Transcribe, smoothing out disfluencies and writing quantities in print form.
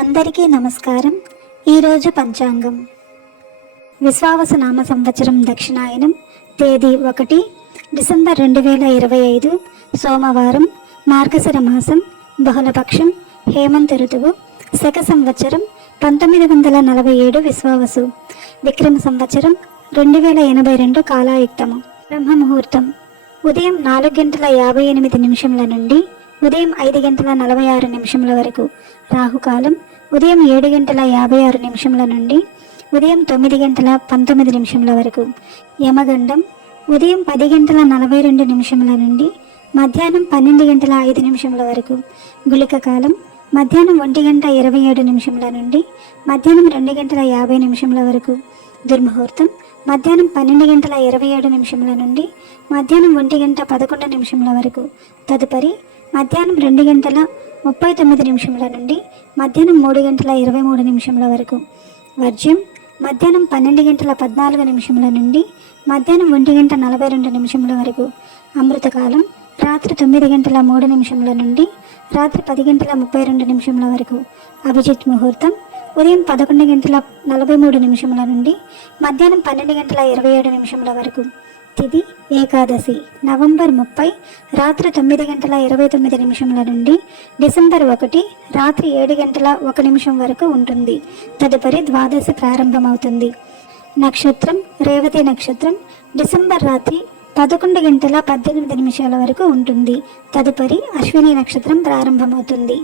అందరికీ నమస్కారం. ఈరోజు పంచాంగం విశ్వావసు నామ సంవత్సరం దక్షిణాయనం తేదీ 1 డిసెంబర్ 2025 సోమవారం, మార్గశిర మాసం, బహుళపక్షం, హేమంత ఋతువు, శక సంవత్సరం 1947 విశ్వావసు, విక్రమ సంవత్సరం 2082 కాలాయుక్తము. బ్రహ్మ ముహూర్తం ఉదయం 4:58 నుండి ఉదయం 5:46 వరకు. రాహుకాలం ఉదయం 7:56 నుండి ఉదయం 9:19 వరకు. యమగండం ఉదయం 10:42 నుండి మధ్యాహ్నం 12:05 వరకు. గుళిక కాలం మధ్యాహ్నం 1:27 నుండి మధ్యాహ్నం 2:50 వరకు. దుర్ముహూర్తం మధ్యాహ్నం 12:27 నుండి మధ్యాహ్నం 1:11 వరకు. తదుపరి మధ్యాహ్నం 2:39 నుండి మధ్యాహ్నం 3:23 వరకు. వర్జ్యం మధ్యాహ్నం 12:14 నుండి మధ్యాహ్నం 1:42 వరకు. అమృతకాలం రాత్రి 9:03 నుండి రాత్రి 10:32 వరకు. అభిజిత్ ముహూర్తం ఉదయం 11:43 నుండి మధ్యాహ్నం 12:27 వరకు. తిథి ఏకాదశి నవంబర్ 30 రాత్రి 9:29 నుండి డిసెంబర్ 1 రాత్రి 7:01 వరకు ఉంటుంది. తదుపరి ద్వాదశి ప్రారంభమవుతుంది. నక్షత్రం రేవతి నక్షత్రం డిసెంబర్ రాత్రి 11:18 వరకు ఉంటుంది. తదుపరి అశ్విని నక్షత్రం ప్రారంభమవుతుంది.